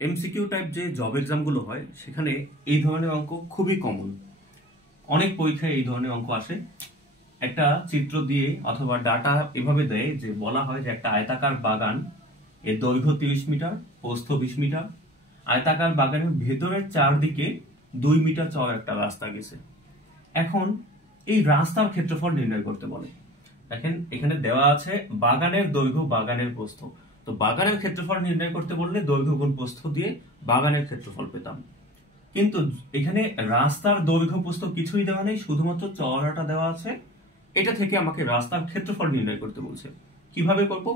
MCQ type যে job এক্সামগুলো হয় সেখানে এই ধরনের অঙ্ক খুবই কমন। অনেক পরীক্ষায় এই ধরনের অঙ্ক আসে। একটা চিত্র দিয়ে অথবা ডাটা এভাবে দেয় যে বলা হয় যে একটা আয়তাকার বাগান, এর দৈর্ঘ্য 30 মিটার, প্রস্থ 20 মিটার। আয়তাকার বাগানের ভেতরের চারদিকে 2 মিটার চওড়া একটা রাস্তা গেছে। এখন এই রাস্তার ক্ষেত্রফল নির্ণয় করতে বলে। দেখেন এখানে দেওয়া আছে বাগানের দৈর্ঘ্য, বাগানের প্রস্থ। তো বাগানের ক্ষেত্রফল নির্ণয় করতে বললে দৈর্ঘ্য গুণ প্রস্থ দিয়ে বাগানের ক্ষেত্রফল পেতাম। কিন্তু এখানে রাস্তার দৈর্ঘ্য প্রস্থ কিছুই দেওয়া নেই, শুধুমাত্র চওড়াটা দেওয়া আছে। এটা থেকে আমাকে রাস্তার ক্ষেত্রফল নির্ণয় করতে বলছে। কিভাবে করব?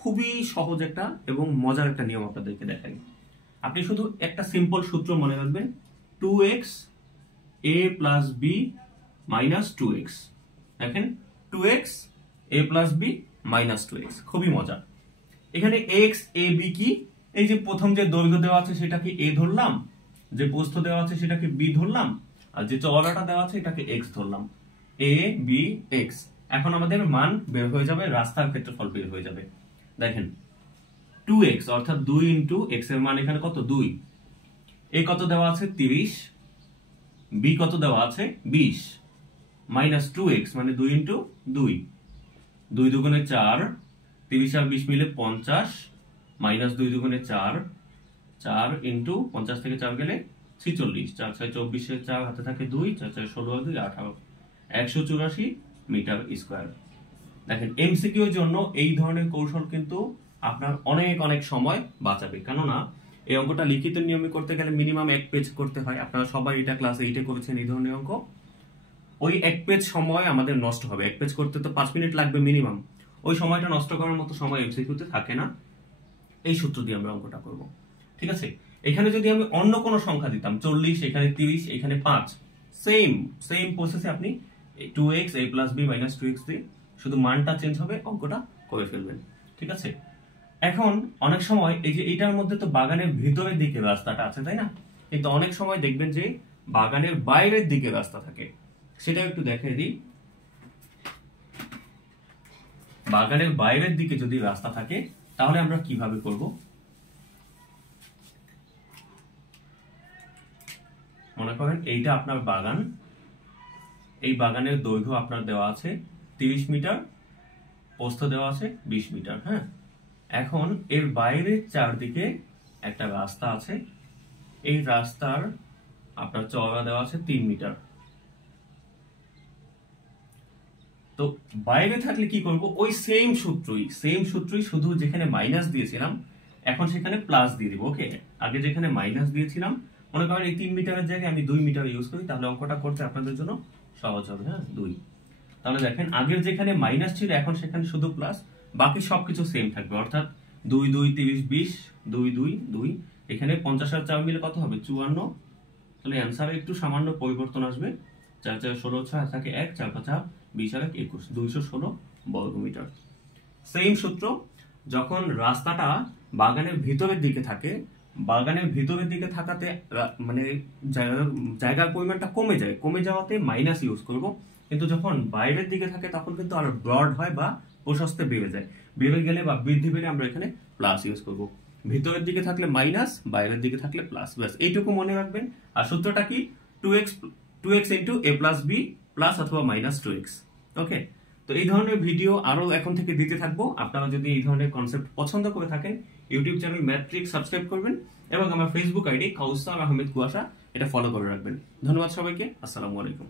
খুবই সহজ একটা এবং মজার একটা নিয়ম আপনাদেরকে দেখাই। আপনি শুধু একটা সিম্পল সূত্র মনে রাখবেন, 2x a plus B minus 2x। দেখেন 2x a plus B minus 2x, খুবই মজা। এখানে x a b কি? এই যে প্রথম যে দৈর্ঘ্য দেওয়া আছে সেটাকে a ধরলাম, যে প্রস্থ দেওয়া আছে সেটাকে b ধরলাম, আর যে চওড়াটা দেওয়া আছে এটাকে x ধরলাম। a b x। এখন আমাদের মান বের হয়ে যাবে, রাস্তার ক্ষেত্রফল বের হয়ে যাবে। দেখেন 2x অর্থাৎ 2 ইনটু x এর মান এখানে কত? 2। a কত দেওয়া আছে? 30। b কত দেওয়া আছে? 20 মাইনাস 2x মানে 2 ইনটু 2। 2 দুগুণে 4, 30 আর 20 মিলে 50 মাইনাস 2 দুগুণে 4, 4 ইনটু 50 থেকে 4 গেলে 46, 4 6 24, 4 হাতে থাকে 2, 4 4 16 2 18, 184 মিটার স্কয়ার। দেখেন এমসিকিউ এর জন্য এই ধরনের কৌশল কিন্তু আপনার অনেক অনেক সময় বাঁচাবে। কেননা এই অঙ্কটা লিখিত নিয়মে করতে গেলে মিনিমাম 1 পেজ করতে হয়। আপনারা সবাই এটা ক্লাস 8 করেছেন এই ধরনের অঙ্ক। ওই 1 পেজ সময় আমাদের নষ্ট হবে। 1 পেজ করতে তো 5 মিনিট লাগবে মিনিমাম। ওই সময়টা নষ্ট করার মতো সময় এমসিকিউতে থাকে না। এই সূত্র দিয়ে আমরা অঙ্কটা করব। ঠিক আছে? এখানে যদি আমি অন্য কোনো সংখ্যা দিতাম, 40, এখানে 30, এখানে 5, সেম প্রসেসে আপনি 2x a plus b minus 2x দিয়ে শুধু মানটা চেঞ্জ হবে, অঙ্কটা করে ফেলবেন। ঠিক আছে? এখন অনেক সময় এই যে এটার মধ্যে তো বাগানের ভিতরের দিকে রাস্তাটা আছে, তাই না? কিন্তু অনেক সময় দেখবেন যে বাগানের বাইরের দিকে রাস্তা থাকে। সেটা একটু দেখাই দিই। বাগানের বাইরের দিকে যদি রাস্তা থাকে তাহলে আমরা কিভাবে করব? মনে করেন এইটা আপনার বাগান, এই বাগানের দৈর্ঘ্য আপনার দেওয়া আছে 30 মিটার, প্রস্থ দেওয়া আছে 20 মিটার। হ্যাঁ, এখন এর বাইরের চারদিকে একটা রাস্তা আছে। এই রাস্তার আপনার চওড়া দেওয়া আছে 3 মিটার। তো বাইরে থাকলে কি করব? ওই সেম সূত্রই শুধু যেখানে মাইনাস দিয়েছিলাম এখন সেখানে প্লাস দিয়ে দিব। ওকে, আগে যেখানে মাইনাস দিয়েছিলাম, মনে করেন এই 3 মিটারের জায়গায় আমি 2 মিটার ইউজ করি, তাহলে অঙ্কটা করতে আপনাদের জন্য সহজ হবে। হ্যাঁ, 2। তাহলে দেখেন আগের যেখানে মাইনাস ছিল এখন সেখানে শুধু প্লাস, বাকি সবকিছু সেম থাকবে। অর্থাৎ 2 2 30 20, 2 2 2। এখানে 50 আর 4 মিলে কত হবে? 54। তাহলে অ্যান্সারে একটু সামান্য পরিবর্তন আসবে। 4 4 16 6 থাকে 1, 4 5 20 আর 21, 216 বর্গমিটার। সেম সূত্র। যখন রাস্তাটা বাগানের ভিতরের দিকে থাকে, বাগানের ভিতরের দিকে থাকাতে মানে জায়গার পরিমাণটা কমে যাওয়াতে মাইনাস ইউজ করব। কিন্তু যখন বাইরের দিকে থাকে তখন কিন্তু আরো ব্রড হয় বা প্রশস্তে বেড়ে গেলে বা বৃদ্ধি পেলে আমরা এখানে প্লাস ইউজ করব। ভিতরের দিকে থাকলে মাইনাস, বাইরের দিকে থাকলে প্লাস। ব্যাস এইটুকু মনে রাখবেন। আর সূত্রটা কি? 2x into a plus b plus অথবা মাইনাস 2x। ওকে, তো এই ধরনের ভিডিও আরো এখন থেকে দিতে থাকবো। আপনারা যদি এই ধরনের কনসেপ্ট পছন্দ করে থাকেন, ইউটিউব চ্যানেল ম্যাট্রিক্স সাবস্ক্রাইব করবেন এবং আমার ফেসবুক আইডি কাউসার আহমেদ কুয়াশা এটা ফলো করে রাখবেন। ধন্যবাদ সবাইকে। আসসালামু আলাইকুম।